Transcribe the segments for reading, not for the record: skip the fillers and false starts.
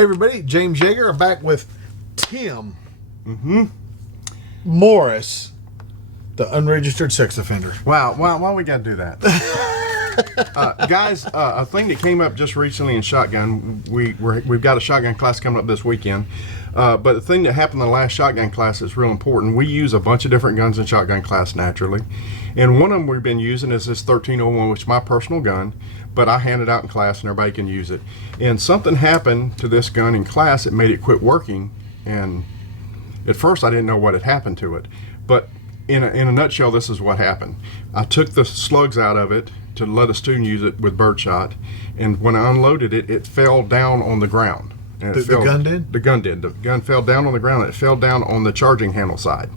Hey everybody, James Yeager. I'm back with Tim Morris, the unregistered sex offender. Wow, why we gotta do that? Guys, a thing that came up just recently in shotgun, we've got a shotgun class coming up this weekend, but the thing that happened in the last shotgun class is real important. We use a bunch of different guns in shotgun class naturally, and one of them we've been using is this 1301, which is my personal gun, but I hand it out in class and everybody can use it. And something happened to this gun in class that made it quit working, and at first I didn't know what had happened to it, but in a nutshell, this is what happened. I took the slugs out of it to let a student use it with birdshot, and when I unloaded it, it fell down on the ground. And The gun did? The gun did. The gun fell down on the ground, and it fell down on the charging handle side.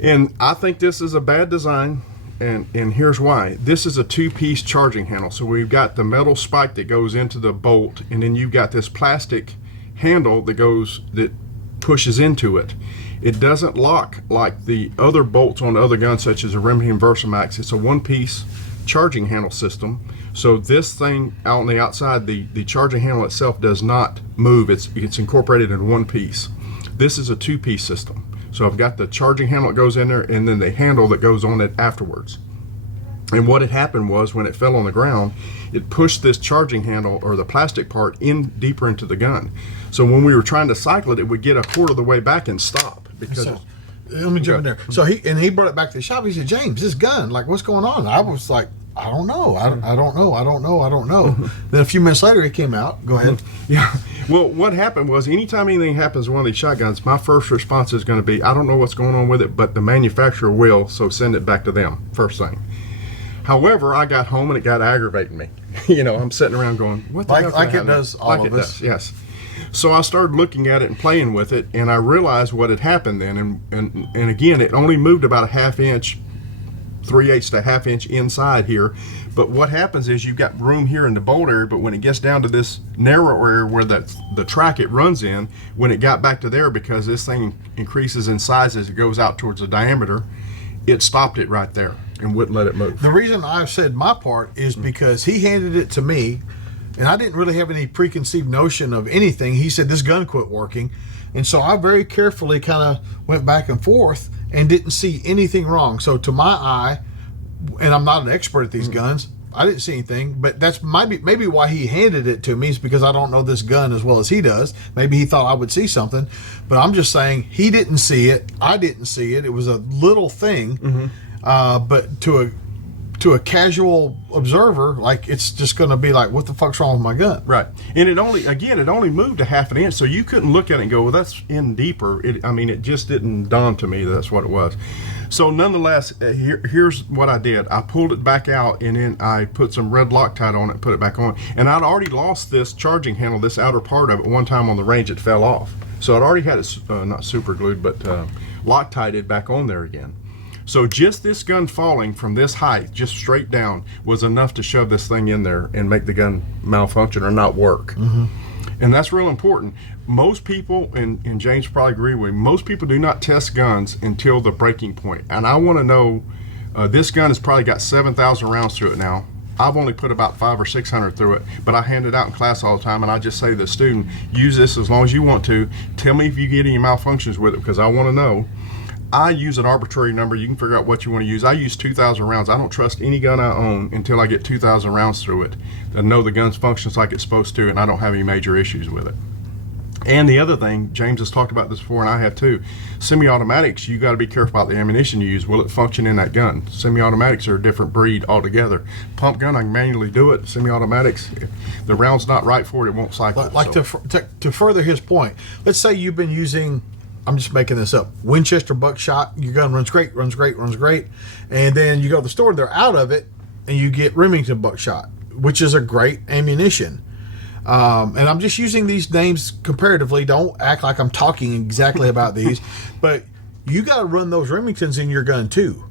And I think this is a bad design, and here's why. This is a two-piece charging handle. So we've got the metal spike that goes into the bolt, and then you've got this plastic handle that pushes into it. It doesn't lock like the other bolts on other guns, such as a Remington and Versamax. It's a one-piece charging handle system. So this thing out on the outside, the charging handle itself does not move. It's incorporated in one piece. This is a two-piece system. So I've got the charging handle that goes in there, and then the handle that goes on it afterwards. And what had happened was, when it fell on the ground, it pushed this charging handle, or the plastic part, in deeper into the gun. So when we were trying to cycle it, it would get a quarter of the way back and stop. Because let me jump in there. So he brought it back to the shop. He said, James, this gun, like, what's going on? I was like, I don't know. I don't know. Then a few minutes later, he came out. Go ahead. Yeah. Well, what happened was, anytime anything happens to one of these shotguns, my first response is going to be, I don't know what's going on with it, but the manufacturer will, so send it back to them, first thing. However, I got home and it got aggravating me. You know, I'm sitting around going, what the hell? Like it does all of us. Yes. So I started looking at it and playing with it, and I realized what had happened then. And again, it only moved about a half inch, 3/8 to a half inch inside here. But what happens is, you've got room here in the bolt area, but when it gets down to this narrow area where the track it runs in, when it got back to there, because this thing increases in size as it goes out towards the diameter, it stopped it right there and wouldn't let it move. The reason I've said my part is because he handed it to me, and I didn't really have any preconceived notion of anything. He said this gun quit working, and so I very carefully kind of went back and forth and didn't see anything wrong. So to my eye, and I'm not an expert at these guns, I didn't see anything, but that's maybe why he handed it to me, is because I don't know this gun as well as he does. Maybe he thought I would see something, but I'm just saying he didn't see it. I didn't see it. It was a little thing, but to a casual observer, like, it's just going to be like, what the fuck's wrong with my gun? Right. And it only moved a half an inch, so you couldn't look at it and go, well, that's in deeper. It just didn't dawn to me that's what it was. So nonetheless, here's what I did. I pulled it back out, and then I put some red Loctite on it and put it back on. And I'd already lost this charging handle, this outer part of it. One time on the range, it fell off. So I'd already had it, not super glued, but Loctited back on there again. So just this gun falling from this height, just straight down, was enough to shove this thing in there and make the gun malfunction or not work. And that's real important. Most people, and James probably agree with me, most people do not test guns until the breaking point. And I want to know, this gun has probably got 7,000 rounds through it now. I've only put about 500 or 600 through it, but I hand it out in class all the time, and I just say to the student, use this as long as you want to. Tell me if you get any malfunctions with it, because I want to know. I use an arbitrary number. You can figure out what you want to use. I use 2,000 rounds. I don't trust any gun I own until I get 2,000 rounds through it. I know the gun functions like it's supposed to, and I don't have any major issues with it. And the other thing, James has talked about this before, and I have too, semi-automatics, you got to be careful about the ammunition you use. Will it function in that gun? Semi-automatics are a different breed altogether. Pump gun, I can manually do it. Semi-automatics, if the round's not right for it, it won't cycle. Like to further his point, let's say you've been using, I'm just making this up, Winchester buckshot. Your gun runs great, and then you go to the store, they're out of it, and you get Remington buckshot, which is a great ammunition. And I'm just using these names comparatively. Don't act like I'm talking exactly about these, but you got to run those Remingtons in your gun too.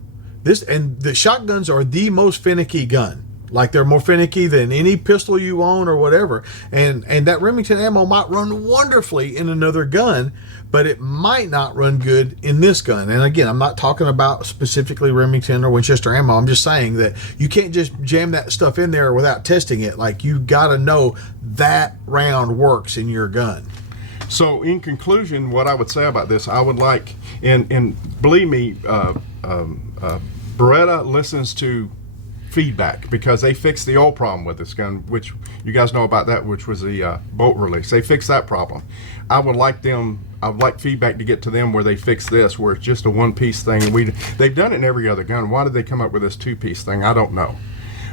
And the shotguns are the most finicky gun. Like they're more finicky than any pistol you own or whatever. And that Remington ammo might run wonderfully in another gun, but it might not run good in this gun. And again, I'm not talking about specifically Remington or Winchester ammo. I'm just saying that you can't just jam that stuff in there without testing it. Like, you got to know that round works in your gun. So in conclusion, what I would say about this, I would like, and believe me, Beretta listens to feedback, because they fixed the old problem with this gun, which you guys know about that, which was the bolt release. They fixed that problem. I would like feedback to get to them where they fix this, where it's just a one-piece thing. And they've done it in every other gun. Why did they come up with this two-piece thing? I don't know.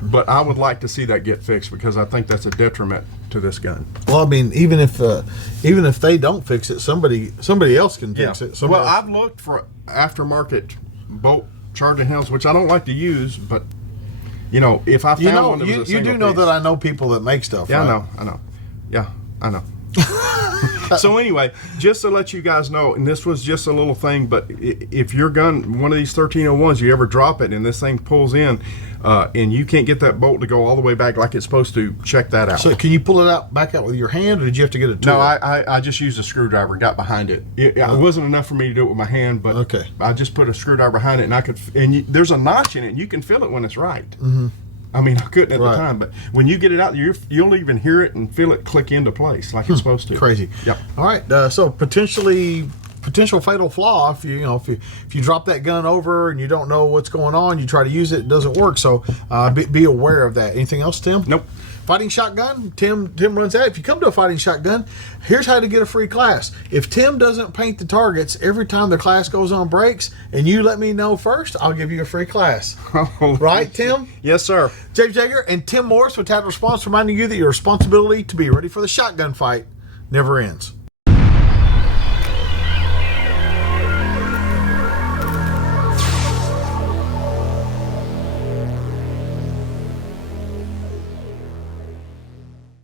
But I would like to see that get fixed, because I think that's a detriment to this gun. Well, I mean, even if they don't fix it, somebody else can fix it. Well, I've looked for aftermarket bolt charging handles, which I don't like to use, but you know, if I found one that was a you do single know piece. that I know people that make stuff. Yeah, right? I know. Yeah, I know. So anyway, just to let you guys know, and this was just a little thing, but if your gun, one of these 1301s, you ever drop it and this thing pulls in, and you can't get that bolt to go all the way back like it's supposed to, check that out. So can you pull it back out with your hand, or did you have to get a tool? No, I just used a screwdriver, got behind it. It wasn't enough for me to do it with my hand, but okay. I just put a screwdriver behind it, and there's a notch in it, and you can feel it when it's right. Mm-hmm. I mean, I couldn't at Right. the time, but when you get it out, you'll even hear it and feel it click into place like it's supposed to. Crazy. Yep. All right. So potential fatal flaw if you drop that gun over and you don't know what's going on, you try to use it doesn't work. So be aware of that. Anything else, Tim? Nope. Fighting shotgun. Tim runs that. If you come to a fighting shotgun, here's how to get a free class. If Tim doesn't paint the targets every time the class goes on breaks, and you let me know first, I'll give you a free class. Right, Tim? Yes, sir. James Jager and Tim Morris with Tactical Response reminding you that your responsibility to be ready for the shotgun fight never ends.